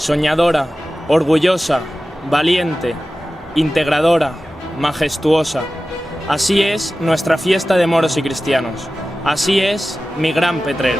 soñadora, orgullosa, valiente, integradora, majestuosa. Así es nuestra fiesta de moros y cristianos. Así es mi gran Petrer.